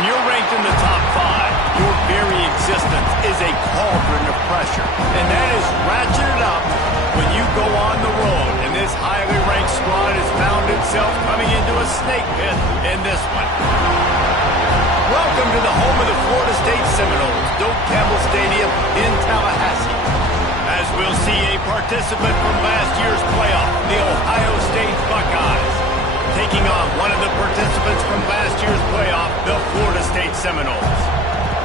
When you're ranked in the top 5, your very existence is a cauldron of pressure. And that is ratcheted up when you go on the road. And this highly ranked squad has found itself coming into a snake pit in this one. Welcome to the home of the Florida State Seminoles, Doak Campbell Stadium in Tallahassee. As we'll see a participant from last year's playoff, the Ohio State Buckeyes, taking on one of the participants from last year's playoff, the Florida State Seminoles.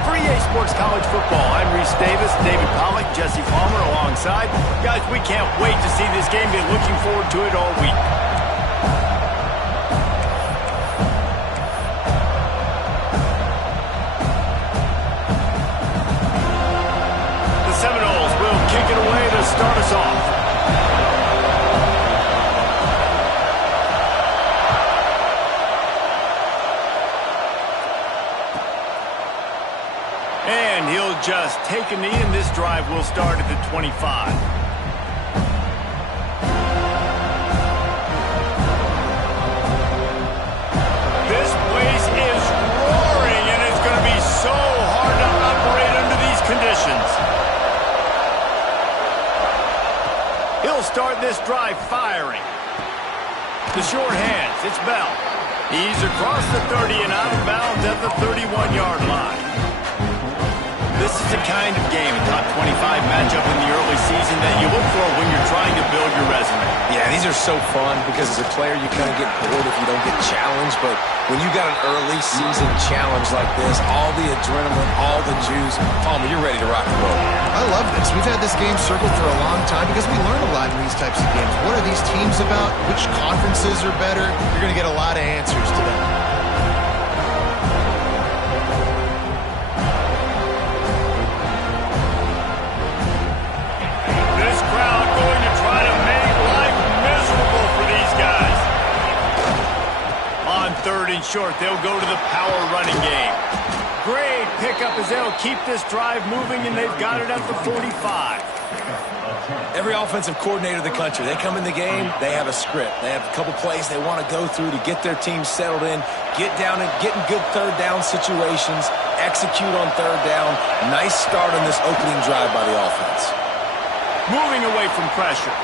For EA Sports College Football, I'm Reese Davis, David Pollack, Jesse Palmer alongside. Guys, we can't wait to see this game. Been looking forward to it all week. The Seminoles will kick it away to start us off. And he'll just take a knee, and this drive will start at the 25. This place is roaring, and it's going to be so hard to operate under these conditions. He'll start this drive firing. The short hands, it's Bell. He's across the 30 and out of bounds at the 31-yard line. This is the kind of game, a top 25 matchup in the early season that you look for when you're trying to build your resume. Yeah, these are so fun because as a player you kind of get bored if you don't get challenged, but when you got an early season challenge like this, all the adrenaline, all the juice, Palmer, you're ready to rock and roll. I love this. We've had this game circled for a long time because we learn a lot in these types of games. What are these teams about? Which conferences are better? You're going to get a lot of answers to that. Third and short, they'll go to the power running game. Great pickup as they'll keep this drive moving, and they've got it at the 45. Every offensive coordinator in the country, they come in the game, they have a script. They have a couple plays they want to go through to get their team settled in, get down and get in good third down situations, execute on third down. Nice start on this opening drive by the offense. Moving away from pressure.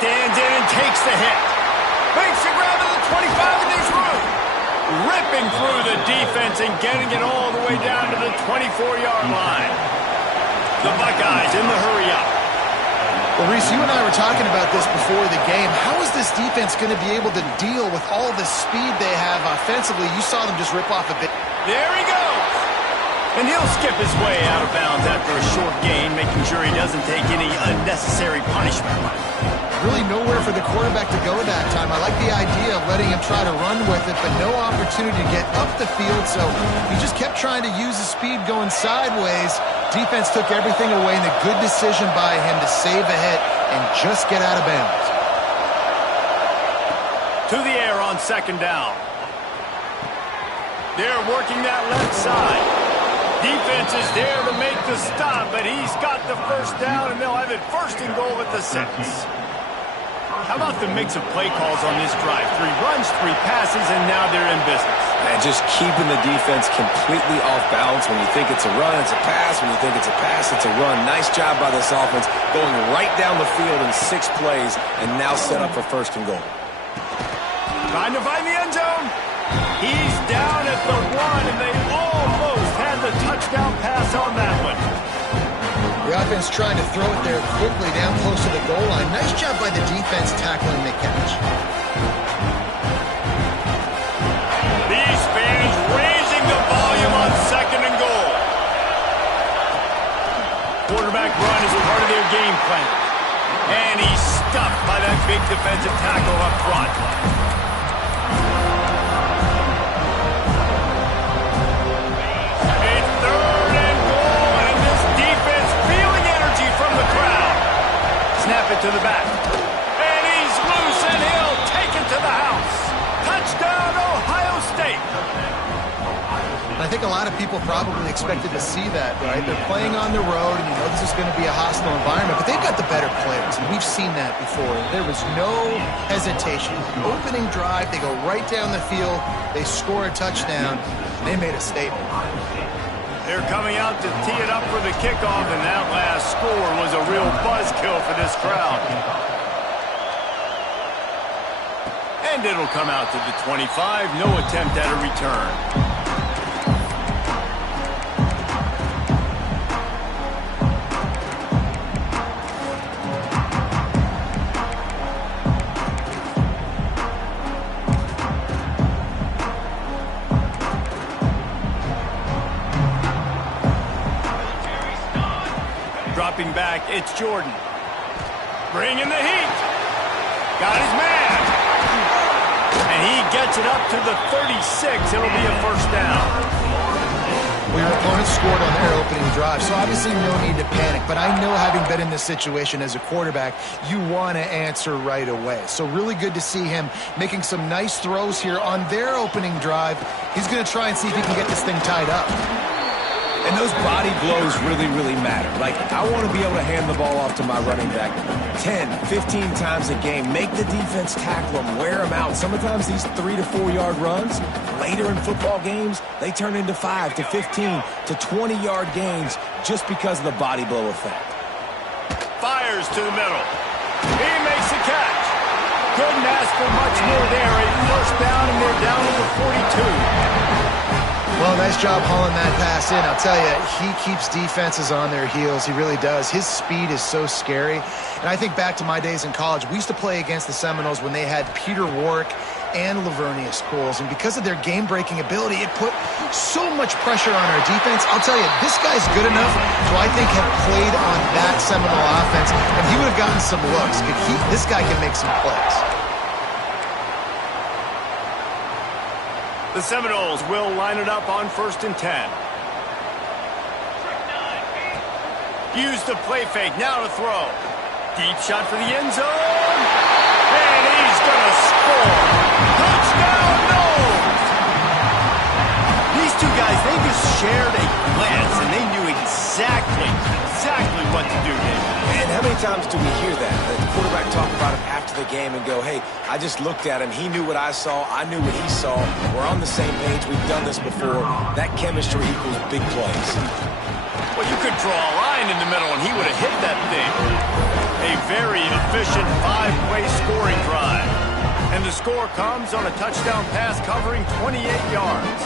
Stands in and takes the hit. Makes the ground to the 25, and there's room. Ripping through the defense and getting it all the way down to the 24-yard line. The Buckeyes in the hurry-up. Well, Reese, you and I were talking about this before the game. How is this defense going to be able to deal with all the speed they have offensively? You saw them just rip off a bit. There he goes. And he'll skip his way out of bounds after a short gain, making sure he doesn't take any unnecessary punishment. Really nowhere for the quarterback to go that time. I like the idea of letting him try to run with it, but no opportunity to get up the field, so he just kept trying to use his speed going sideways. Defense took everything away, and a good decision by him to save a hit and just get out of bounds. To the air on second down. They're working that left side. Defense is there to make the stop, but he's got the first down, and they'll have it first and goal at the 6. How about the mix of play calls on this drive? 3 runs, 3 passes, and now they're in business. And just keeping the defense completely off balance. When you think it's a run, it's a pass. When you think it's a pass, it's a run. Nice job by this offense, going right down the field in 6 plays, and now set up for first and goal. Trying to find the end zone. He's down at the 1, and they almost had the touchdown pass on that one. The offense trying to throw it there quickly down close to the goal line. Nice job by the defense tackling the catch. These fans raising the volume on second and goal. Quarterback run is a part of their game plan. And he's stuffed by that big defensive tackle up front. Snap it to the back. And he's loose, and he'll take it to the house. Touchdown, Ohio State. I think think a lot of people probably expected to see that, right? They're playing on the road, and you know this is going to be a hostile environment, but they've got the better players, and we've seen that before. There was no hesitation. Opening drive, they go right down the field, they score a touchdown, and they made a statement. They're coming out to tee it up for the kickoff, and that last score was a real buzzkill for this crowd. And it'll come out to the 25. No attempt at a return. Dropping back, it's Jordan. Bringing the heat. Got his man. And he gets it up to the 36. It'll be a first down. Well, your opponent scored on their opening drive, so obviously no need to panic. But I know, having been in this situation as a quarterback, you want to answer right away. So really good to see him making some nice throws here on their opening drive. He's going to try and see if he can get this thing tied up. And those body blows really, really matter. Like, I want to be able to hand the ball off to my running back 10, 15 times a game. Make the defense tackle them, wear them out. Sometimes these 3 to 4 yard runs, later in football games, they turn into 5 to 15 to 20 yard gains just because of the body blow effect. Fires to the middle. He makes the catch. Couldn't ask for much more there. A first down, and they're down to the 42. Well, nice job hauling that pass in. I'll tell you, he keeps defenses on their heels. He really does. His speed is so scary. And I think back to my days in college. We used to play against the Seminoles when they had Peter Warrick and Lavernius Coles. And because of their game-breaking ability, it put so much pressure on our defense. I'll tell you, this guy's good enough to, I think, have played on that Seminole offense, and he would have gotten some looks. This guy can make some plays. The Seminoles will line it up on 1st and 10. Use the play fake, now to throw. Deep shot for the end zone. And he's going to score. Touchdown, Noles! These two guys, they just shared a glance, and they knew exactly what to do, David. And how many times do we hear that? The quarterback talk about it after the game and go, hey, I just looked at him. He knew what I saw. I knew what he saw. We're on the same page. We've done this before. That chemistry equals big plays. Well, you could draw a line in the middle, and he would have hit that thing. A very efficient 5-play scoring drive. And the score comes on a touchdown pass covering 28 yards.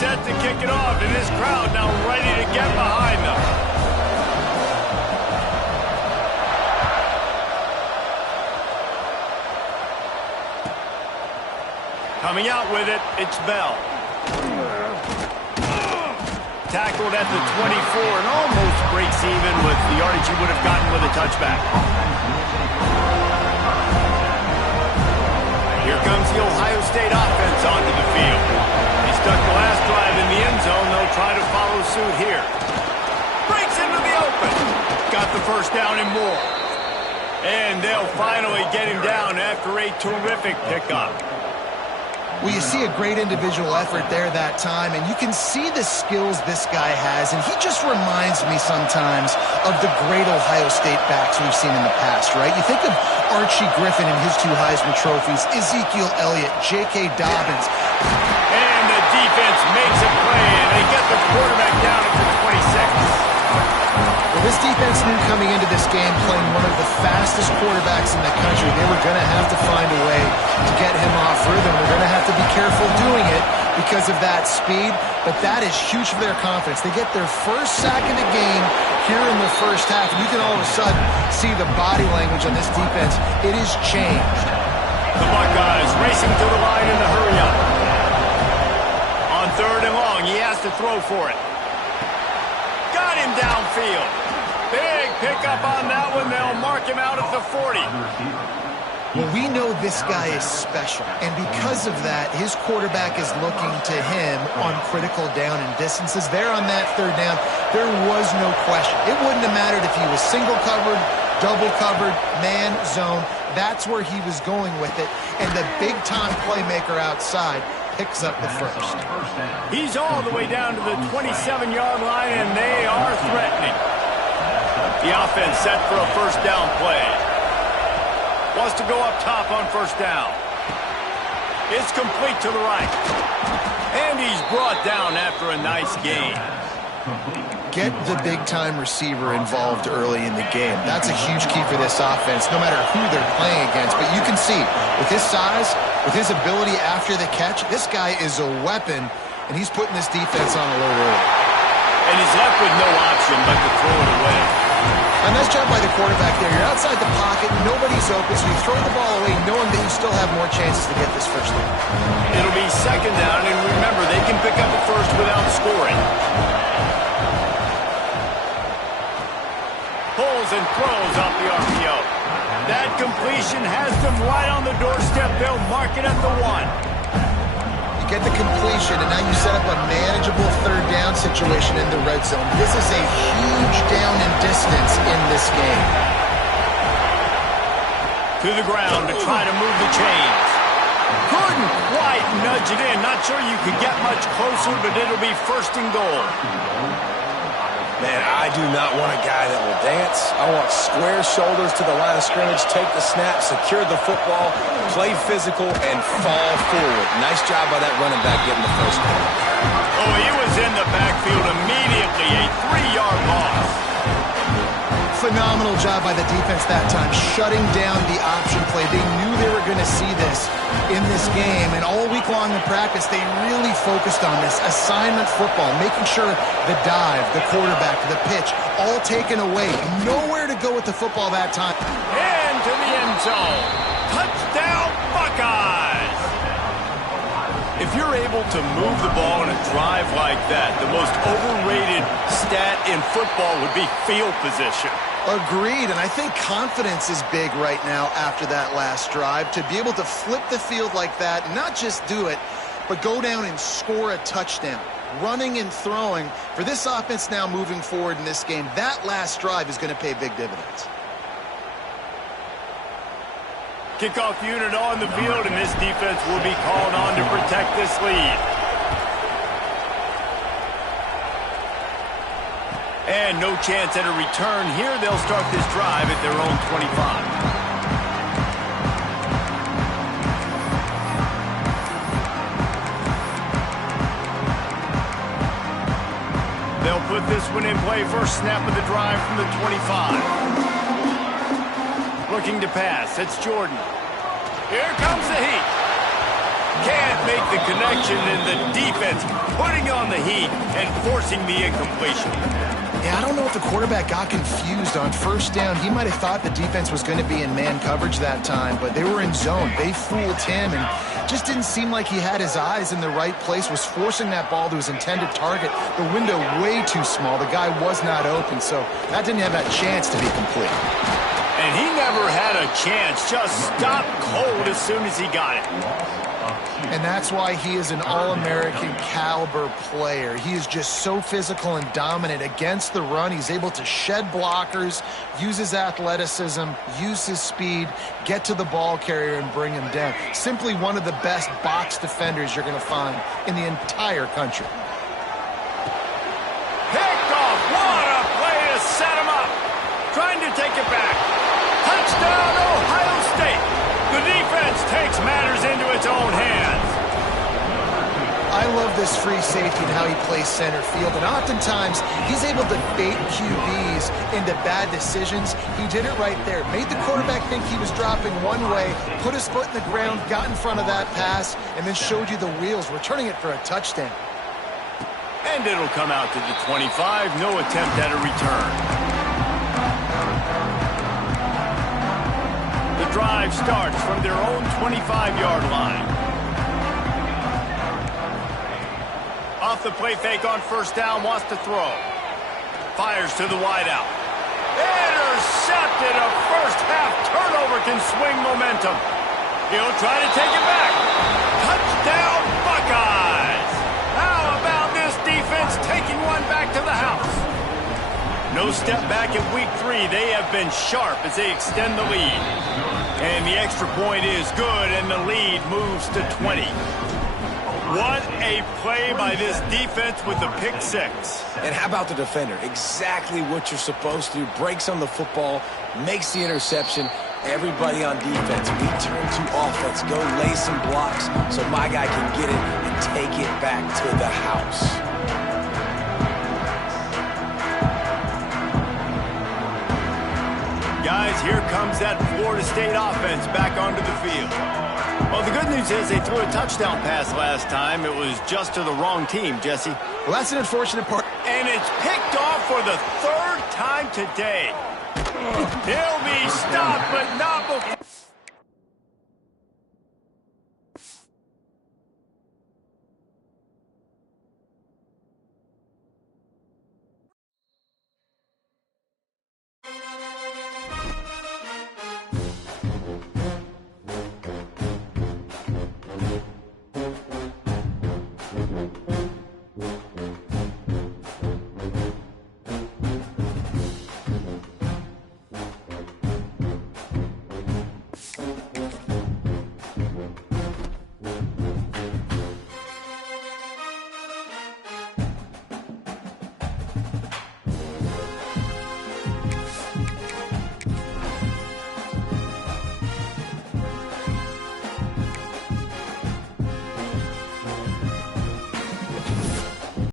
Set to kick it off, and this crowd now ready to get behind them. Coming out with it, it's Bell. Tackled at the 24 and almost breaks even with the yardage he would have gotten with a touchback. Here comes the Ohio State offense onto the field. Stuck the last drive in the end zone. They'll try to follow suit here. Breaks into the open. Got the first down and more. And they'll finally get him down after a terrific pickup. Well, you see a great individual effort there that time, and you can see the skills this guy has, and he just reminds me sometimes of the great Ohio State backs we've seen in the past, right? You think of Archie Griffin and his 2 Heisman trophies, Ezekiel Elliott, J.K. Dobbins. And the defense makes a play, and they get the quarterback down at the 26. Well, this defense knew coming into this game, playing one of the fastest quarterbacks in the country, they were going to have to find a way to get him off rhythm. They're going to have to be careful doing it because of that speed, but that is huge for their confidence. They get their first sack of the game here in the first half, and you can all of a sudden see the body language on this defense. It is changed. The Buckeyes racing to the line in the hurry-up. On 3rd and long, he has to throw for it. Got him downfield. Big pickup on that one. They'll mark him out at the 40. Well, we know this guy is special, and because of that, his quarterback is looking to him on critical down and distances. There on that third down, there was no question. It wouldn't have mattered if he was single covered, double covered, man, zone. That's where he was going with it, and the big-time playmaker outside picks up the first. He's all the way down to the 27-yard line, and they are threatening. The offense set for a first down play. Wants to go up top on first down. It's complete to the right. And he's brought down after a nice gain. Get the big-time receiver involved early in the game. That's a huge key for this offense, no matter who they're playing against. But you can see, with his size, with his ability after the catch, this guy is a weapon, and he's putting this defense on alert early. And he's left with no option but to throw it away. A nice job by the quarterback there. You're outside the pocket, nobody's open, so you throw the ball away knowing that you still have more chances to get this first down. It'll be second down, and remember, they can pick up a first without scoring. Pulls and throws off the RPO. That completion has them right on the doorstep. They'll mark it at the 1. Get the completion, and now you set up a manageable third down situation in the red zone. This is a huge down in distance in this game. To the ground to try to move the chains. Couldn't quite nudge it in. Not sure you could get much closer, but it'll be first and goal. Man, I do not want a guy that will dance. I want square shoulders to the line of scrimmage, take the snap, secure the football, play physical, and fall forward. Nice job by that running back getting the first down. Oh, he was in the backfield immediately. A 3-yard loss. Phenomenal job by the defense that time, shutting down the option play. They knew they were going to see this in this game, and all week long in practice, they really focused on this assignment football, making sure the dive, the quarterback, the pitch, all taken away. Nowhere to go with the football that time. And to the end zone. Touchdown, Buckeyes! If you're able to move the ball in a drive like that, the most overrated stat in football would be field position. Agreed, and I think confidence is big right now after that last drive. To be able to flip the field like that, not just do it, but go down and score a touchdown. Running and throwing, for this offense now moving forward in this game, that last drive is going to pay big dividends. Kickoff unit on the field, and this defense will be called on to protect this lead. And no chance at a return here. They'll start this drive at their own 25. They'll put this one in play. First snap of the drive from the 25. Looking to pass. It's Jordan. Here comes the heat. Can't make the connection, and the defense putting on the heat and forcing the incompletion. Yeah, I don't know if the quarterback got confused on first down. He might have thought the defense was going to be in man coverage that time, but they were in zone. They fooled him, and just didn't seem like he had his eyes in the right place, was forcing that ball to his intended target. The window way too small. The guy was not open, so that didn't have that chance to be complete. And he never had a chance. Just stopped cold as soon as he got it. And that's why he is an All-American caliber player. He is just so physical and dominant against the run. He's able to shed blockers, use his athleticism, use his speed, get to the ball carrier and bring him down. Simply one of the best box defenders you're going to find in the entire country. Picked off. What a play to set him up. Trying to take it back. Touchdown, Ohio State. The defense takes matters into its own hands. I love this free safety and how he plays center field, and oftentimes he's able to bait QBs into bad decisions. He did it right there. Made the quarterback think he was dropping one way, put his foot in the ground, got in front of that pass, and then showed you the wheels, returning it for a touchdown. And it'll come out to the 25. No attempt at a return. The drive starts from their own 25-yard line. Off the play fake on first down, wants to throw. Fires to the wideout. Intercepted, a first half turnover can swing momentum. He'll try to take it back. Touchdown, Buckeyes! How about this defense taking one back to the house? No step back in week 3. They have been sharp as they extend the lead. And the extra point is good, and the lead moves to 20. What a play by this defense with the pick 6. And how about the defender? Exactly what you're supposed to do. Breaks on the football, makes the interception. Everybody on defense, we turn to offense. Go lay some blocks so my guy can get it and take it back to the house. Guys, here comes that Florida State offense back onto the field. Well, the good news is they threw a touchdown pass last time. It was just to the wrong team, Jesse. Well, that's an unfortunate part. And it's picked off for the 3rd time today. He'll be stopped, but not before.